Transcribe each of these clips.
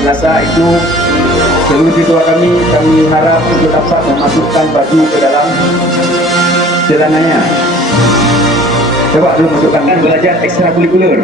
Selasa itu seluruh siswa kami harap untuk dapat memasukkan baju ke dalam celananya. Coba dulu masukkan, kan belajar ekstrakurikuler.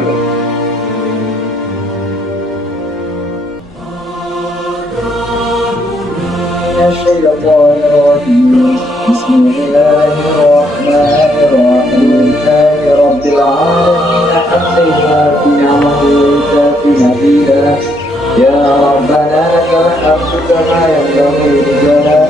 Ya Rabbana lakal hamdu kama yanbaghi li jalali